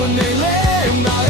When they Nederland.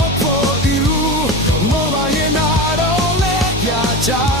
job.